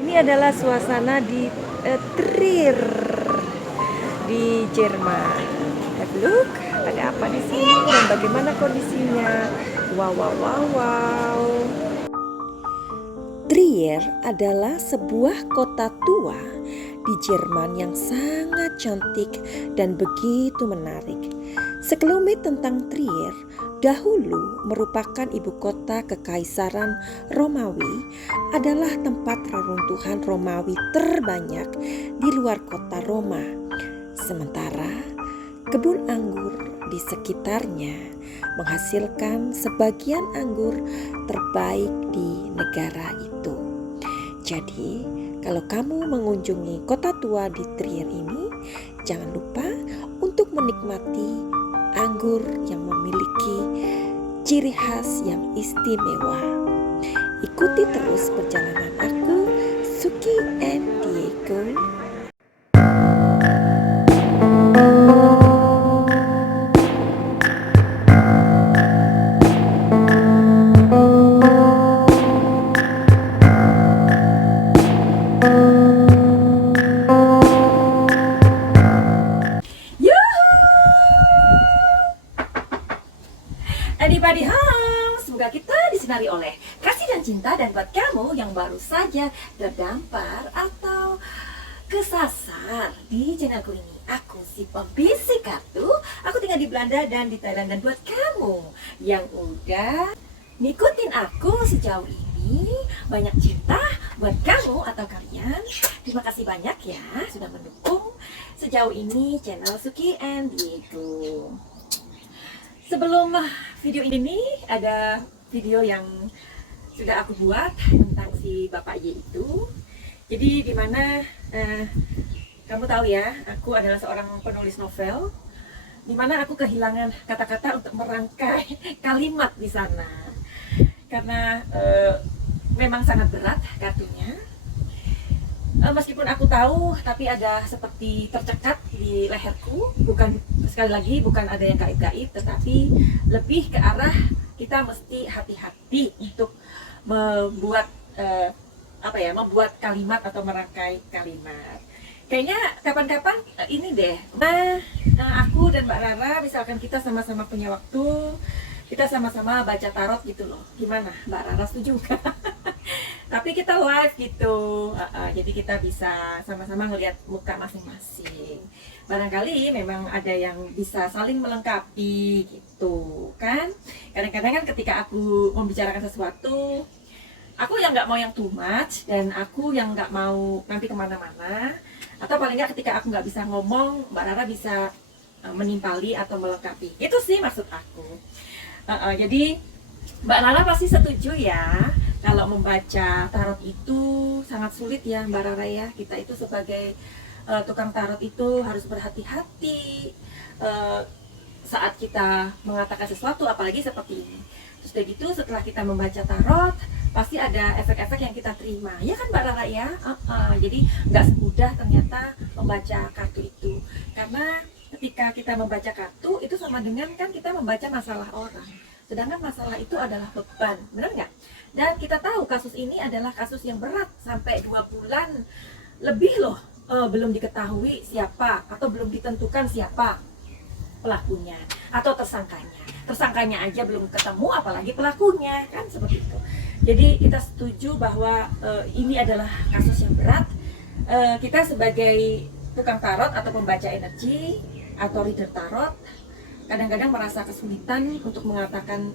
Ini adalah suasana di Trier di Jerman. Have a look, ada apa di sini dan bagaimana kondisinya? Wow, wow, wow, wow. Trier adalah sebuah kota tua di Jerman yang sangat cantik dan begitu menarik. Sekelumit tentang Trier, dahulu merupakan ibu kota Kekaisaran Romawi, adalah tempat reruntuhan Romawi terbanyak di luar kota Roma. Sementara kebun anggur di sekitarnya menghasilkan sebagian anggur terbaik di negara itu. Jadi, kalau kamu mengunjungi kota tua di Trier ini, jangan lupa untuk menikmati anggur yang memiliki ciri khas yang istimewa. Ikuti terus perjalanan aku, Suki and Diego. Anybody home? Semoga kita disinari oleh kasih dan cinta, dan buat kamu yang baru saja terdampar atau kesasar di channelku ini, aku si pembisik kartu. Aku tinggal di Belanda dan di Thailand, dan buat kamu yang udah ngikutin aku sejauh ini, banyak cinta buat kamu atau kalian. Terima kasih banyak ya sudah mendukung sejauh ini channel Suki and Diego. Sebelum video ini ada video yang sudah aku buat tentang si Bapak Y itu. Jadi dimana kamu tahu ya, aku adalah seorang penulis novel, dimana aku kehilangan kata-kata untuk merangkai kalimat di sana karena memang sangat berat kartunya. Meskipun aku tahu, tapi ada seperti tercekat di leherku. Bukan, sekali lagi, bukan ada yang gaib-gaib, tetapi lebih ke arah kita mesti hati-hati untuk membuat membuat kalimat atau merangkai kalimat. Kayaknya kapan-kapan ini deh. Aku dan Mbak Rara, misalkan kita sama-sama punya waktu, kita sama-sama baca tarot gitu loh. Gimana? Mbak Rara setuju gak? Tapi kita live gitu, jadi kita bisa sama-sama ngelihat muka masing-masing. Barangkali memang ada yang bisa saling melengkapi gitu kan. Kadang-kadang kan ketika aku membicarakan sesuatu, aku yang nggak mau yang too much, dan aku yang nggak mau nanti kemana-mana. Atau paling nggak ketika aku nggak bisa ngomong, Mbak Rara bisa menimpali atau melengkapi. Itu sih maksud aku. Jadi Mbak Rara pasti setuju ya, kalau membaca tarot itu sangat sulit ya Mbak Rara ya. Kita itu sebagai tukang tarot itu harus berhati-hati saat kita mengatakan sesuatu, apalagi seperti ini. Terus udah gitu, setelah kita membaca tarot, pasti ada efek-efek yang kita terima, ya kan Mbak Rara ya. Jadi nggak semudah ternyata membaca kartu itu, karena ketika kita membaca kartu itu sama dengan kan kita membaca masalah orang. Sedangkan masalah itu adalah beban, benar nggak? Dan kita tahu kasus ini adalah kasus yang berat, sampai 2 bulan lebih loh, belum diketahui siapa atau belum ditentukan siapa pelakunya atau tersangkanya. Tersangkanya aja belum ketemu, apalagi pelakunya, kan seperti itu. Jadi kita setuju bahwa ini adalah kasus yang berat. Kita sebagai tukang tarot atau pembaca energi atau reader tarot, kadang-kadang merasa kesulitan untuk mengatakan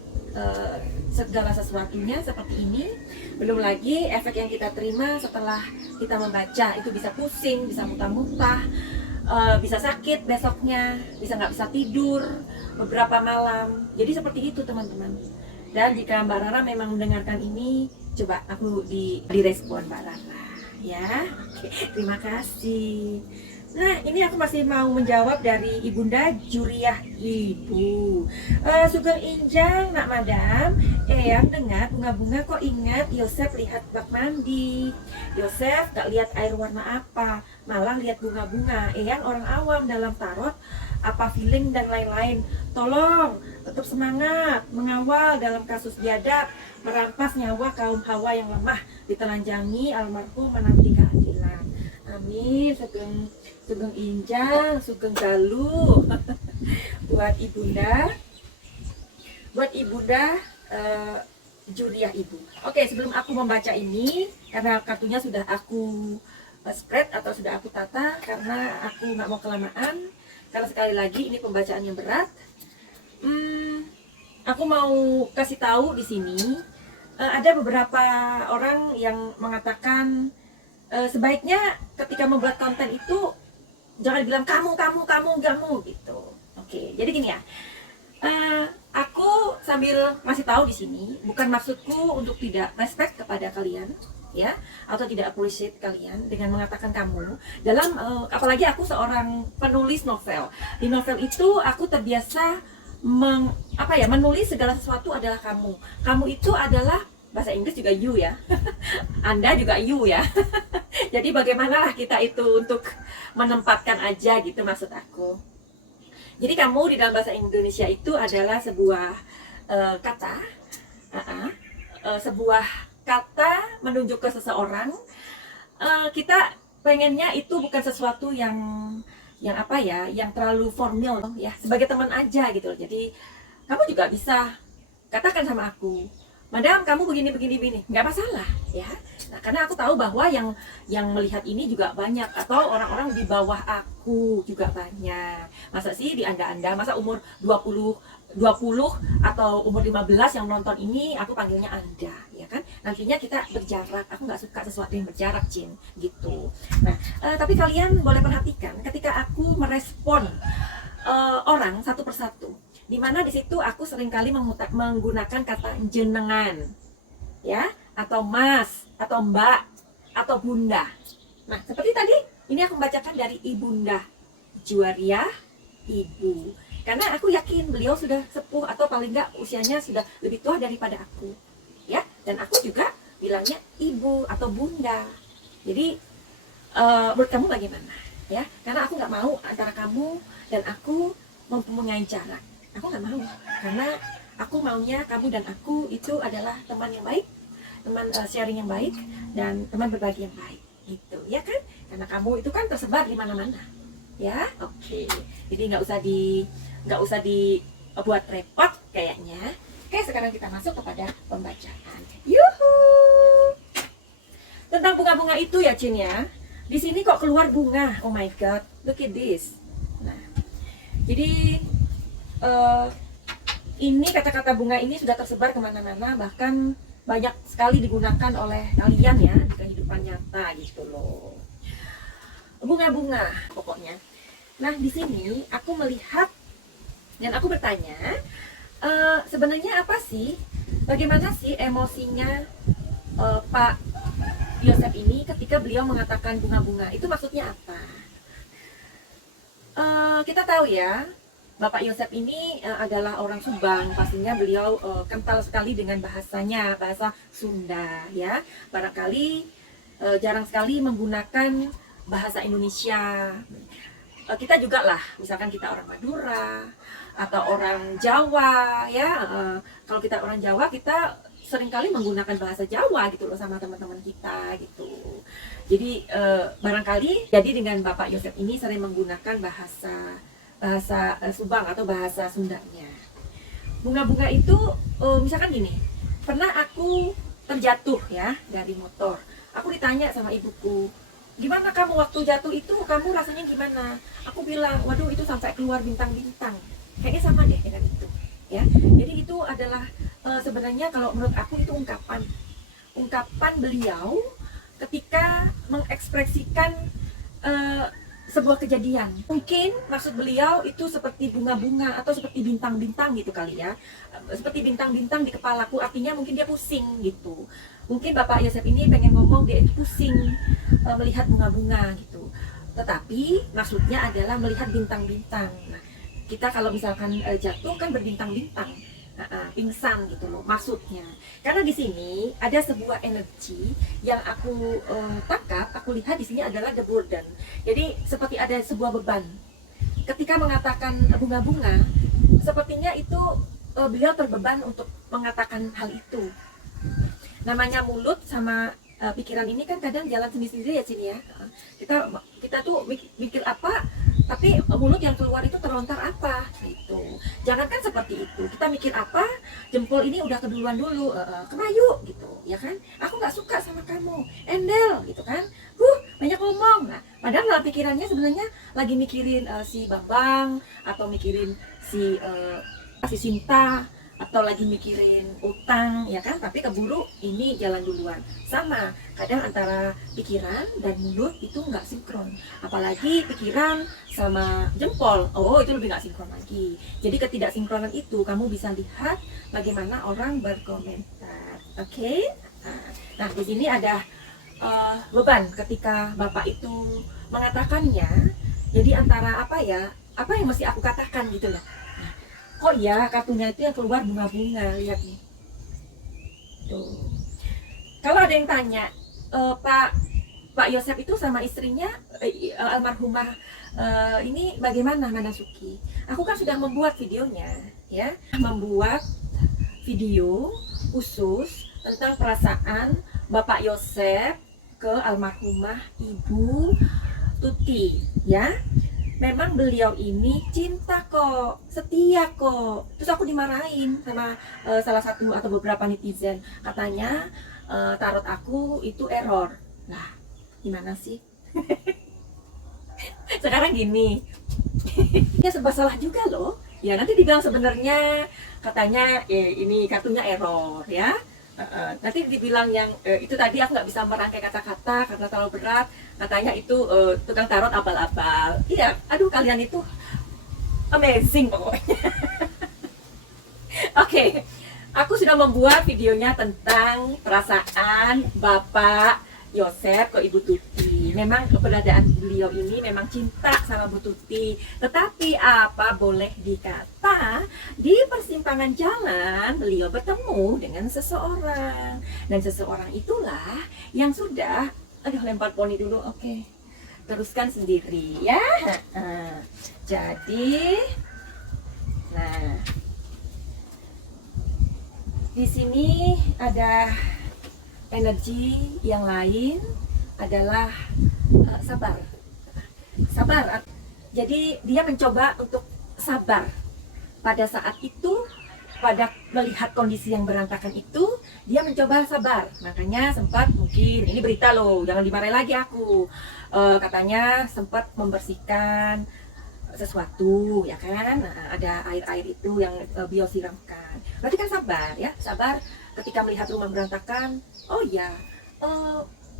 segala sesuatunya seperti ini. Belum lagi efek yang kita terima setelah kita membaca, itu bisa pusing, bisa muntah-muntah, bisa sakit besoknya, bisa nggak bisa tidur beberapa malam. Jadi seperti itu teman-teman. Dan jika Mbak Rara memang mendengarkan ini, coba aku direspon Mbak Rara ya. Oke, terima kasih. Nah, ini aku masih mau menjawab dari Ibunda Juriah Ibu. Sugeng Injang, Nak Madam, Eyang dengar bunga-bunga kok ingat Yosef lihat bak mandi. Yosef gak lihat air warna apa, malah lihat bunga-bunga. Eyang orang awam dalam tarot, apa feeling dan lain-lain. Tolong tetap semangat mengawal dalam kasus biadab merampas nyawa kaum Hawa yang lemah, ditelanjangi almarhum menanti keadilan. Amin. Sugeng Injang, Sugeng Galuh. buat ibunda Juriah Ibu. Oke, sebelum aku membaca ini, karena kartunya sudah aku spread atau sudah aku tata, karena aku nggak mau kelamaan, karena sekali lagi ini pembacaan yang berat. Aku mau kasih tahu di sini, ada beberapa orang yang mengatakan sebaiknya ketika membuat konten itu jangan bilang kamu gitu. Oke, jadi gini ya. Aku sambil masih tahu di sini, bukan maksudku untuk tidak respect kepada kalian, ya, atau tidak appreciate kalian dengan mengatakan kamu. Dalam apalagi aku seorang penulis novel. Di novel itu aku terbiasa menulis segala sesuatu adalah kamu. Kamu itu adalah bahasa Inggris juga you ya. Anda juga you ya. Jadi bagaimanalah kita itu untuk menempatkan aja gitu maksud aku. Jadi kamu di dalam bahasa Indonesia itu adalah sebuah kata, sebuah kata menunjuk ke seseorang. Kita pengennya itu bukan sesuatu yang terlalu formal ya, sebagai teman aja gitu. Jadi kamu juga bisa katakan sama aku, Madam, kamu begini, nggak masalah ya. Nah, karena aku tahu bahwa yang melihat ini juga banyak, atau orang-orang di bawah aku juga banyak. Masa sih di Anda, masa umur 20 atau umur 15 yang nonton ini aku panggilnya Anda, ya kan? Nantinya kita berjarak. Aku nggak suka sesuatu yang berjarak, Cin, gitu. Nah, tapi kalian boleh perhatikan ketika aku merespon orang satu persatu, dimana di situ aku seringkali menggunakan kata jenengan, ya, atau mas, atau mbak, atau bunda. Nah, seperti tadi, ini aku membacakan dari Ibunda Juriah Ibu, karena aku yakin beliau sudah sepuh, atau paling nggak usianya sudah lebih tua daripada aku, ya. Dan aku juga bilangnya ibu atau bunda. Jadi menurut kamu bagaimana, ya? Karena aku nggak mau antara kamu dan aku mempunyai jarak. Aku nggak mau, karena aku maunya kamu dan aku itu adalah teman yang baik, teman sharing yang baik, dan teman berbagi yang baik, gitu, ya kan? Karena kamu itu kan tersebar di mana-mana, ya. Oke, jadi nggak usah dibuat repot kayaknya. Oke, sekarang kita masuk kepada pembacaan. Yuhu! Tentang bunga-bunga itu ya, Cin ya. Di sini kok keluar bunga? Oh my god, look at this. Nah, jadi ini kata-kata bunga ini sudah tersebar kemana-mana, bahkan banyak sekali digunakan oleh kalian ya di kehidupan nyata gitu loh. Bunga-bunga pokoknya. Nah, di sini aku melihat dan aku bertanya, sebenarnya apa sih, bagaimana sih emosinya Pak Yosef ini ketika beliau mengatakan bunga-bunga? Itu maksudnya apa? Kita tahu ya, Bapak Yosef ini adalah orang Subang, pastinya beliau kental sekali dengan bahasanya, bahasa Sunda ya. Barangkali jarang sekali menggunakan bahasa Indonesia. Kita juga lah, misalkan kita orang Madura atau orang Jawa ya. Kalau kita orang Jawa, kita seringkali menggunakan bahasa Jawa gitu loh sama teman-teman kita gitu. Jadi barangkali jadi dengan Bapak Yosef ini sering menggunakan bahasa Subang atau bahasa Sundanya. Bunga-bunga itu misalkan gini, pernah aku terjatuh ya dari motor. Aku ditanya sama ibuku, gimana kamu waktu jatuh itu, kamu rasanya gimana? Aku bilang, waduh itu sampai keluar bintang-bintang. Kayaknya sama deh dengan itu ya. Jadi itu adalah sebenarnya kalau menurut aku itu ungkapan beliau ketika mengekspresikan sebuah kejadian. Mungkin maksud beliau itu seperti bunga-bunga atau seperti bintang-bintang gitu kali ya. Seperti bintang-bintang di kepalaku, artinya mungkin dia pusing gitu. Mungkin Bapak Yosef ini pengen ngomong dia itu pusing melihat bunga-bunga gitu. Tetapi maksudnya adalah melihat bintang-bintang. Nah, kita kalau misalkan jatuh kan berbintang-bintang. Pingsan gitu loh maksudnya. Karena di sini ada sebuah energi yang aku tangkap, aku lihat di sini adalah the burden. Jadi seperti ada sebuah beban. ketika mengatakan bunga-bunga, sepertinya itu beliau terbeban untuk mengatakan hal itu. Namanya mulut sama pikiran ini kan kadang jalan sendiri-sendiri ya sini ya. Kita tuh mikir apa, tapi mulut yang keluar itu terlontar apa gitu. Jangankan seperti itu, kita mikir apa, jempol ini udah keduluan dulu, kemayu gitu ya kan. Aku nggak suka sama kamu, endel gitu kan. Banyak ngomong. Nah, padahal dalam pikirannya sebenarnya lagi mikirin si Bambang, atau mikirin si Sinta, atau lagi mikirin utang ya kan, tapi keburu ini jalan duluan. Sama kadang antara pikiran dan mulut itu nggak sinkron, apalagi pikiran sama jempol, itu lebih nggak sinkron lagi. Jadi ketidaksinkronan itu kamu bisa lihat bagaimana orang berkomentar. Oke? Nah di sini ada beban ketika bapak itu mengatakannya. Jadi antara apa yang mesti aku katakan gitu lah. Kok ya kartunya itu yang keluar bunga-bunga, lihat nih. Tuh. Kalau ada yang tanya, Pak Yosep itu sama istrinya almarhumah ini bagaimana, Manasuki? Aku kan sudah membuat videonya, ya, membuat video khusus tentang perasaan Bapak Yosep ke almarhumah Ibu Tuti, ya. Memang beliau ini cinta kok, setia kok. Terus aku dimarahin sama salah satu atau beberapa netizen. Katanya tarot aku itu error. Nah, gimana sih? Sekarang gini, ya serba salah juga loh. Ya nanti dibilang sebenarnya katanya ini kartunya error ya. Nanti dibilang yang itu tadi aku nggak bisa merangkai kata-kata karena terlalu berat. Katanya itu tukang tarot abal-abal. Iya, aduh kalian itu amazing pokoknya. Oke, aku sudah membuat videonya tentang perasaan Bapak Yosep ke Ibu Tuti. Memang keberadaan beliau ini memang cinta sama Bu Tuti. Tetapi apa boleh dikata, di persimpangan jalan beliau bertemu dengan seseorang. Dan seseorang itulah yang sudah, lempar poni dulu, oke. Teruskan sendiri ya. Jadi, nah, di sini ada energi yang lain adalah sabar. Sabar. Jadi dia mencoba untuk sabar pada saat itu, pada melihat kondisi yang berantakan itu, dia mencoba sabar. Makanya sempat, mungkin ini berita loh, jangan dimarahin lagi aku. Katanya sempat membersihkan sesuatu ya kan. Nah, ada air-air itu yang beliau siramkan. Berarti kan sabar ya, sabar ketika melihat rumah berantakan. Oh ya,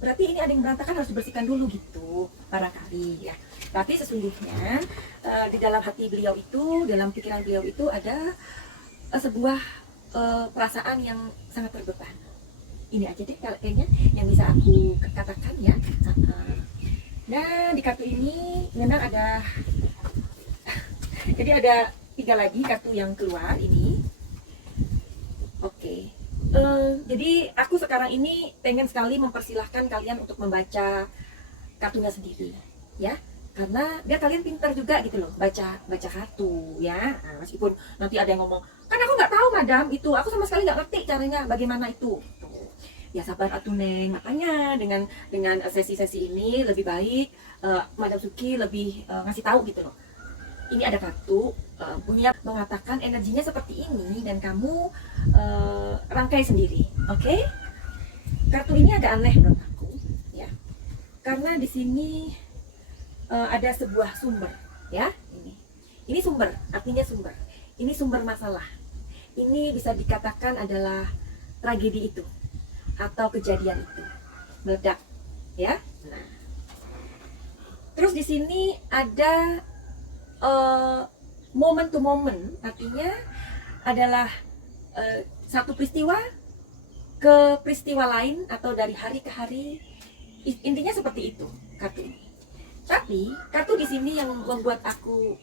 berarti ini ada yang berantakan, harus dibersihkan dulu gitu barangkali ya. Tapi sesungguhnya di dalam hati beliau itu, dalam pikiran beliau itu ada sebuah perasaan yang sangat berbeban. Ini aja deh kayaknya yang bisa aku katakan ya. Nah di kartu ini memang ada jadi ada 3 lagi kartu yang keluar ini. Oke. Jadi aku sekarang ini pengen sekali mempersilahkan kalian untuk membaca kartunya sendiri ya, karena biar kalian pintar juga gitu loh baca kartu ya. Nah, meskipun nanti ada yang ngomong, kan aku nggak tahu madam itu, aku sama sekali nggak ngerti caranya bagaimana itu. Ya sabar atuh Neng, makanya dengan sesi-sesi ini lebih baik Madam Suki lebih ngasih tahu gitu loh. Ini ada kartu punya mengatakan energinya seperti ini dan kamu rangkai sendiri, oke? Kartu ini agak aneh menurut aku, ya, karena di sini ada sebuah sumber, ya, ini sumber, artinya sumber, ini sumber masalah, ini bisa dikatakan adalah tragedi itu atau kejadian itu meledak, ya. Nah, terus di sini ada moment to moment, artinya adalah satu peristiwa ke peristiwa lain atau dari hari ke hari, intinya seperti itu kartu ini. Tapi kartu di sini yang membuat aku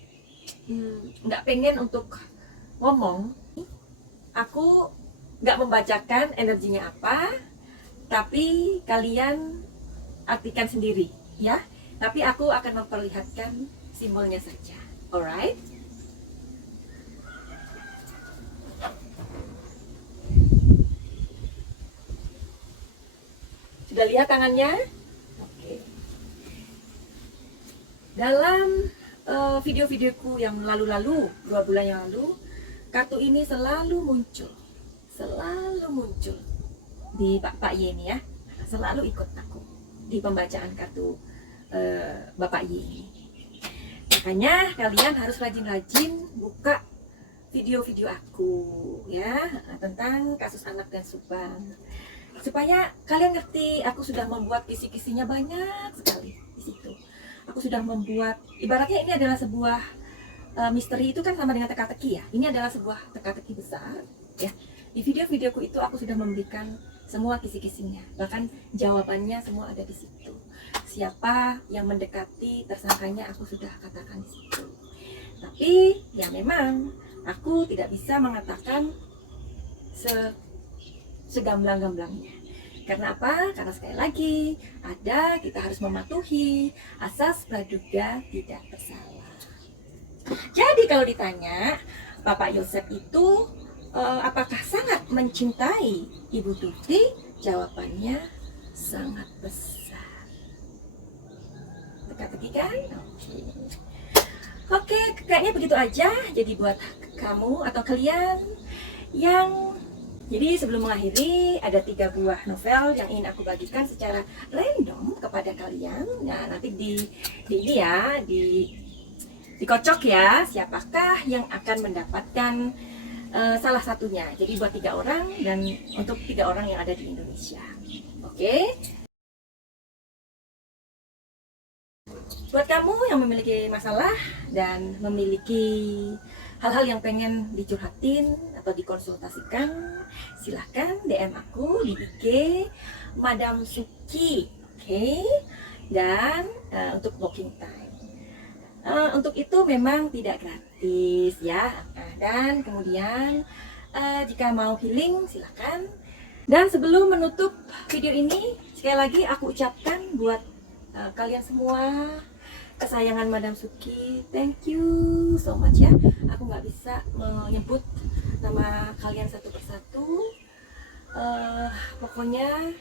nggak pengen untuk ngomong, aku nggak membacakan energinya apa, tapi kalian artikan sendiri ya. Tapi aku akan memperlihatkan simbolnya saja. Alright? Sudah lihat tangannya? Oke. Dalam video-videoku yang lalu-lalu, 2 bulan yang lalu, kartu ini selalu muncul di Pak Y ini ya, selalu ikut aku di pembacaan kartu Bapak Y ini. Makanya kalian harus rajin-rajin buka video-video aku ya tentang kasus anak dan Subang, supaya kalian ngerti. Aku sudah membuat kisi-kisinya banyak sekali di situ. Aku sudah membuat, ibaratnya ini adalah sebuah misteri, itu kan sama dengan teka-teki ya. Ini adalah sebuah teka-teki besar ya. Di video-videoku itu aku sudah memberikan semua kisi-kisinya, bahkan jawabannya semua ada di situ. Siapa yang mendekati tersangkanya aku sudah katakan di situ. Tapi ya memang aku tidak bisa mengatakan segamblang-gamblangnya. Karena apa? Karena sekali lagi kita harus mematuhi asas praduga tidak bersalah. Jadi kalau ditanya Bapak Yosef itu apakah sangat mencintai Ibu Tuti? Jawabannya sangat besar. Teka-teki kan? Oke, kayaknya begitu aja. Jadi buat kamu atau kalian yang, jadi sebelum mengakhiri, ada 3 buah novel yang ingin aku bagikan secara random kepada kalian. Nah, nanti ini ya, dikocok ya, siapakah yang akan mendapatkan salah satunya. Jadi buat 3 orang dan untuk 3 orang yang ada di Indonesia. Oke. Buat kamu yang memiliki masalah dan memiliki hal-hal yang pengen dicurhatin atau dikonsultasikan, silahkan DM aku di IG Madam Suki, oke? Dan untuk booking time, untuk itu memang tidak gratis ya. Dan kemudian jika mau healing silahkan. Dan sebelum menutup video ini, sekali lagi aku ucapkan buat kalian semua, kesayangan Madam Suki, thank you so much ya. Aku nggak bisa menyebut nama kalian satu persatu. Pokoknya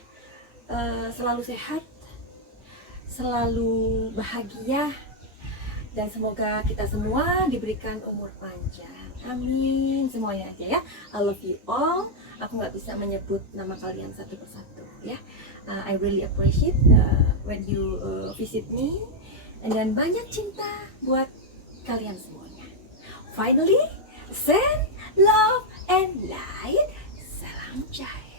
selalu sehat, selalu bahagia, dan semoga kita semua diberikan umur panjang. Amin semuanya aja ya. I love you all. Aku nggak bisa menyebut nama kalian satu persatu ya. I really appreciate when you visit me. Dan banyak cinta buat kalian semuanya. Finally, send love and light. Salam Jaya.